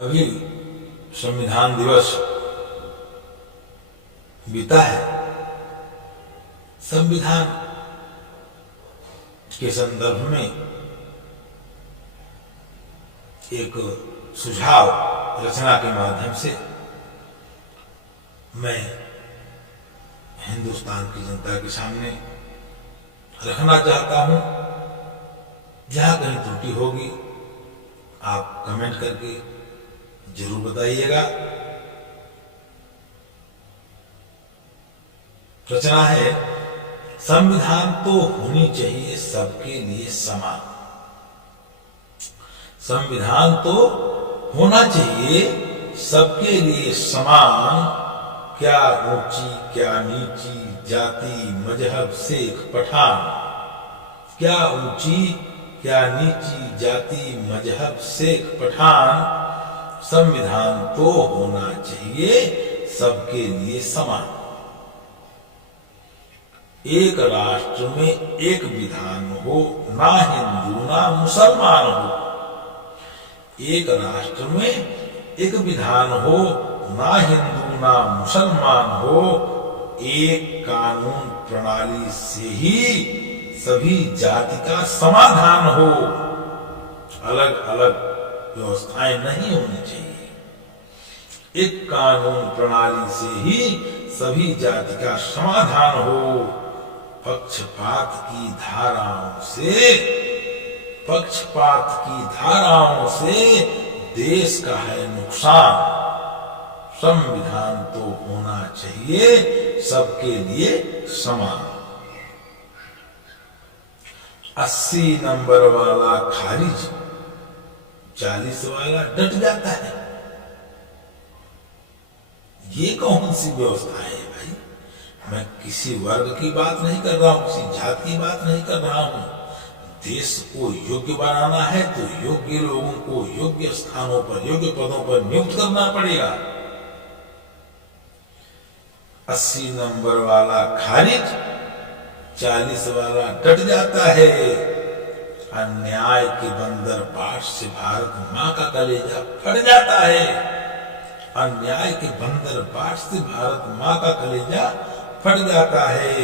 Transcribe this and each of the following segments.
अभी संविधान दिवस बीता है। संविधान के संदर्भ में एक सुझाव रचना के माध्यम से मैं हिंदुस्तान की जनता के सामने रखना चाहता हूं। जहां कहीं त्रुटि होगी आप कमेंट करके जरूर बताइएगा। रचना है, संविधान तो होनी चाहिए सबके लिए समान। संविधान तो होना चाहिए सबके लिए समान। क्या ऊंची क्या नीची जाति मजहब सिख पठान। क्या ऊंची क्या नीची जाति मजहब सिख पठान। संविधान तो होना चाहिए सबके लिए समान। एक राष्ट्र में एक विधान हो, ना हिंदू ना मुसलमान हो। एक राष्ट्र में एक विधान हो, ना हिंदू ना मुसलमान हो। एक कानून प्रणाली से ही सभी जाति का समाधान हो। अलग अलग व्यवस्थाएं नहीं होनी चाहिए। एक कानून प्रणाली से ही सभी जाति का समाधान हो। पक्षपात की धाराओं से देश का है नुकसान। संविधान तो होना चाहिए सबके लिए समान। 80 नंबर वाला खारिज, 40 वाला डट जाता है। ये कौन सी व्यवस्था है भाई? मैं किसी वर्ग की बात नहीं कर रहा हूं, किसी जाति की बात नहीं कर रहा हूं। देश को योग्य बनाना है तो योग्य लोगों को योग्य स्थानों पर, योग्य पदों पर नियुक्त करना पड़ेगा। 80 नंबर वाला खारिज, 40 वाला डट जाता है। अन्याय के बंदर पाठ से भारत मां का कलेजा फट जाता है। अन्याय के बंदर पाठ से भारत मां का कलेजा फट जाता है।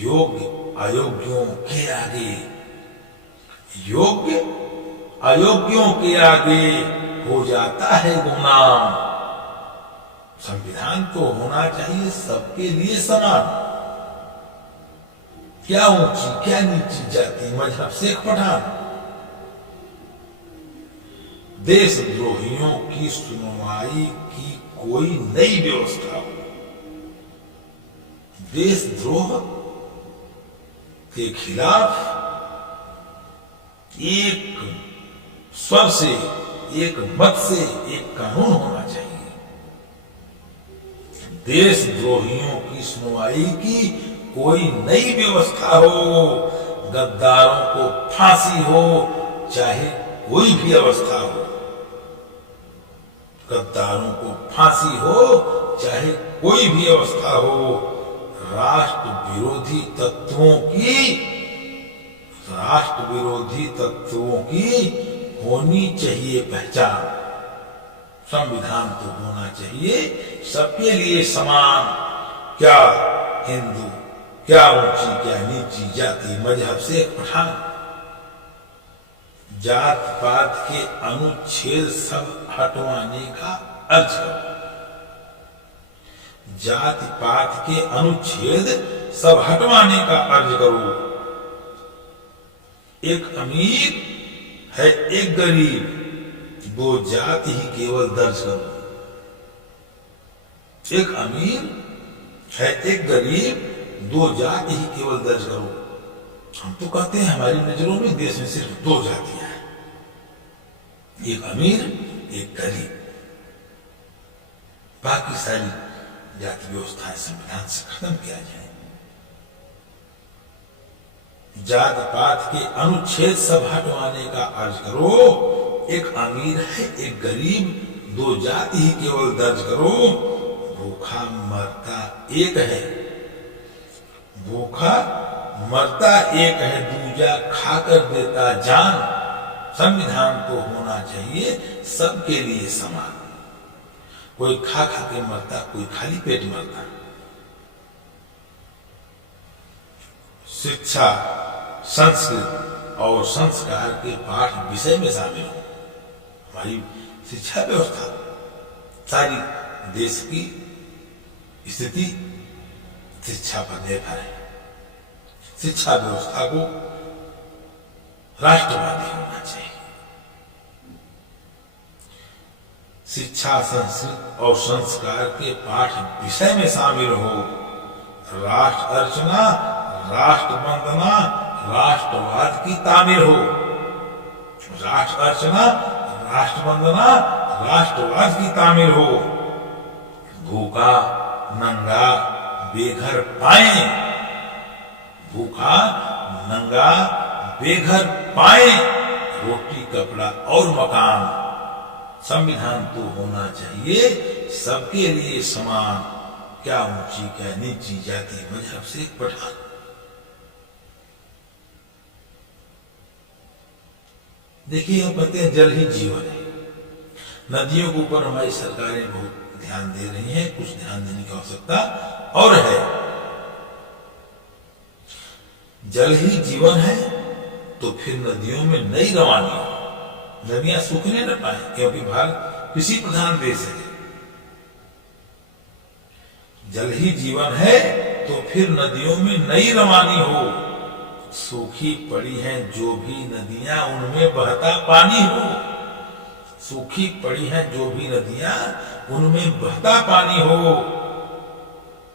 योग्य अयोग्यों के आगे, योग्य अयोग्यों के आगे हो जाता है गुमनाम। संविधान तो होना चाहिए सबके लिए समान। क्या ऊंची क्या नीची जाति मजहब सिख पठान। देशद्रोहियों की सुनवाई की कोई नई व्यवस्था हो। देशद्रोह के खिलाफ एक स्वर से, एक मत से एक कानून होना चाहिए। देशद्रोहियों की सुनवाई की कोई नई व्यवस्था हो। गद्दारों को फांसी हो, चाहे कोई भी अवस्था हो। गद्दारों को फांसी हो, चाहे कोई भी अवस्था हो। राष्ट्र विरोधी तत्वों की होनी चाहिए पहचान। संविधान तो होना चाहिए सबके लिए समान। क्या हिंदू क्या ऊंची क्या नीची जाति मजहब से पठान। जात पात के अनुच्छेद सब हटवाने का अर्ज करो। जाति पात के अनुच्छेद सब हटवाने का अर्ज करो। एक अमीर है एक गरीब, दो जाति ही केवल दर्ज करो। एक अमीर है एक गरीब, दो जाति ही केवल दर्ज करो। हम तो कहते हैं हमारी नजरों में देश में सिर्फ 2 जातियां हैं, एक अमीर एक गरीब। बाकी सारी जाति व्यवस्थाएं संविधान से खत्म किया जाए। जाति पात के अनुच्छेद सब हटवाने का अर्ज करो। एक अमीर है एक गरीब, 2 जाति ही केवल दर्ज करो। भूखा मरता एक है, भूखा मरता एक है, दूजा खाकर देता जान। संविधान तो होना चाहिए सबके लिए समान। कोई खा खा के मरता, कोई खाली पेट मरता। शिक्षा, संस्कृत और संस्कार के पाठ विषय में शामिल हो। हमारी शिक्षा व्यवस्था सारी देश की स्थिति शिक्षा पर निर्भर है। शिक्षा व्यवस्था को राष्ट्रवादी होना चाहिए। शिक्षा, संस्कृत और संस्कार के पाठ विषय में शामिल हो। राष्ट्र अर्चना, राष्ट्र वंदना, राष्ट्रवाद की तामीर हो। राष्ट्र अर्चना, राष्ट्र वंदना, राष्ट्रवाद की तामीर हो। भूखा नंगा बेघर पाए, भूखा नंगा बेघर पाए, रोटी कपड़ा और मकान। संविधान तो होना चाहिए सबके लिए समान। क्या ऊंची क्या नीची जाति मजहब से पठान। देखिए, हम कहते हैं जल ही जीवन है। नदियों के ऊपर हमारी सरकारें बहुत ध्यान दे रही हैं, कुछ ध्यान देने की आवश्यकता और है। जल ही जीवन है तो फिर नदियों में नई रवानी हो। नदियां सूखने न पाए, क्योंकि भारत कृषि प्रधान देश है। जल ही जीवन है तो फिर नदियों में नई रवानी हो। सूखी पड़ी हैं जो भी नदियां, उनमें बहता पानी हो। सूखी पड़ी हैं जो भी नदियां, उनमें बहता पानी हो।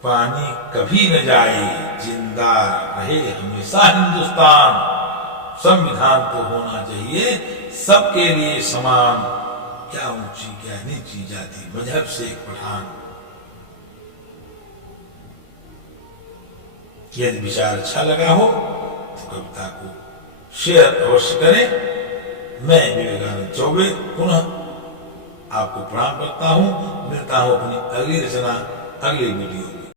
पानी कभी न जाए, जिंदा रहे हमेशा हिंदुस्तान। संविधान तो होना चाहिए सबके लिए समान। क्या ऊंची क्या नीची जाति मजहब से पठान। यदि विचार अच्छा लगा हो तो कविता को शेयर अवश्य करें। मैं विवेकानंद चौबे पुनः आपको प्रणाम करता हूं। मिलता हूं अपनी अगली रचना अगले वीडियो में।